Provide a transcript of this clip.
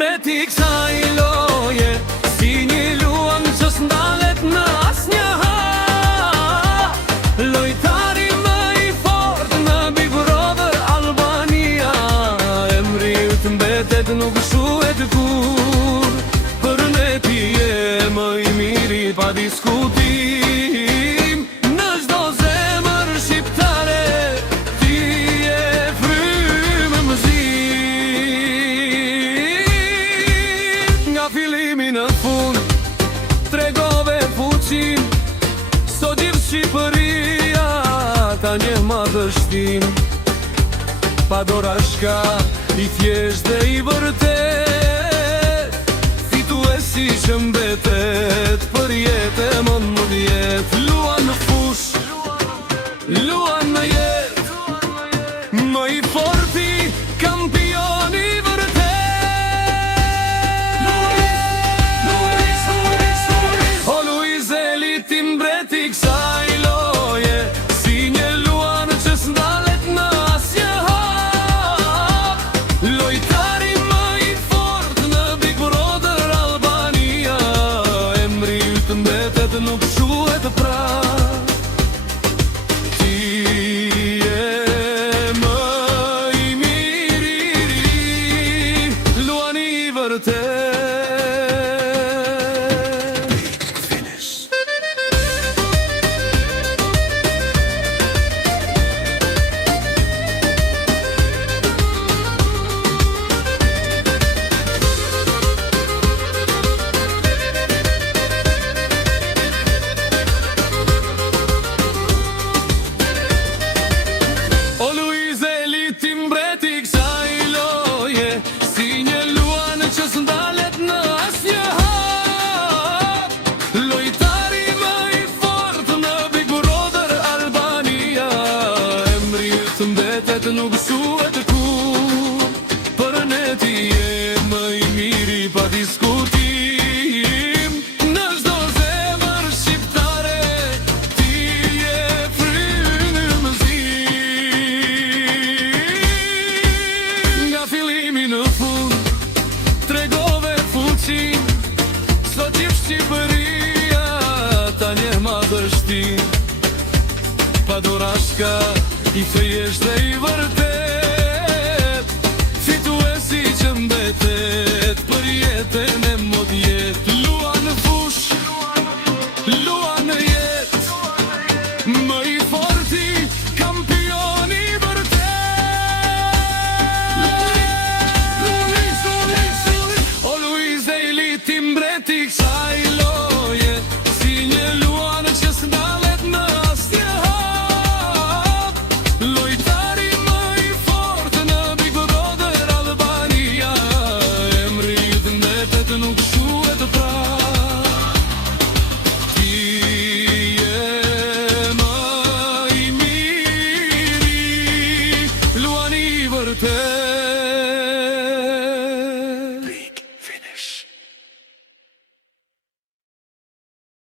mbreti I kësaj loje, si një luan që s'ndalet në asnjë hap. Lojtari më I fort në Big Brother Albania, emri yt mbetet nuk shuhet kur. Për ne ti je më I miri pa diskutim, në çdo zemër shqiptare ti je frymëzim. Nga fillimi në fund tregove fuqin, sot gjithë Shqipëria ta njeh madhështin. Pa dorashka, I thjesht dhe I vërtet, fituesi që mbetet për jetë e mund më djetë. Luan në fush, luan në jetë, më I forti, kampion I vërtet. O Luizeli ti mbreti I kësaj loje, si një luan që s'ndalet në asnjë hap. Lojtari më I fort në Big Brother Albania, emri yt mbetet nuk shuhet prap. Ti je më I miri, luan I vërtet. O Luizeli ti mbreti I kësaj loje, si një luan që s'ndalet në asnjë hap. Lojtari më I fort në Big Brother Albania, emri yt mbetet nuk shuhet kur. Për ne ti je më I miri pa diskutim, në çdo zemër shqiptare ti je frymëzim. Nga fillimi në fund tregove fuqin, sot gjithë Shqipëria ta njeh madhështin. Pa dorashka, I thjesht dhe I vërtet, fituesi që mbetet për jetën e mod jetë. Luan në fush, luan në jetë, më I forti, kampion I vërtet. O Luizeli ti mbreti I kësaj loje, si një luan që s'ndalet në asnjë hap.